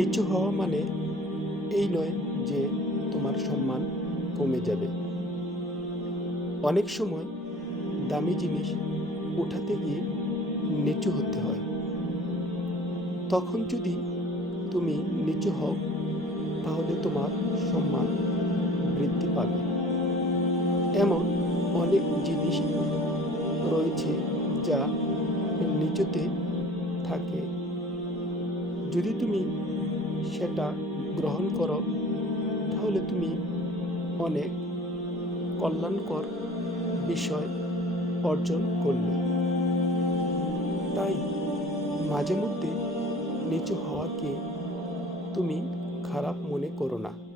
নিচু হওয়া মানে এই নয় যে তোমার সম্মান কমে যাবে। অনেক সময় দামি জিনিস উঠাতে গিয়ে নিচু হতে হয়। তখন যদি তুমি নিচু হও তাহলে তোমার সম্মান বৃদ্ধি পাবে। এমন অনেক জিনিস রয়েছে যা নিচুতে থাকে। যদি তুমি সেটা গ্রহণ করো তাহলে তুমি অনেক কল্যাণকর বিষয় অর্জন করবে। তাই মাঝে মধ্যে নিচু হওয়াকে তুমি খারাপ মনে করো না।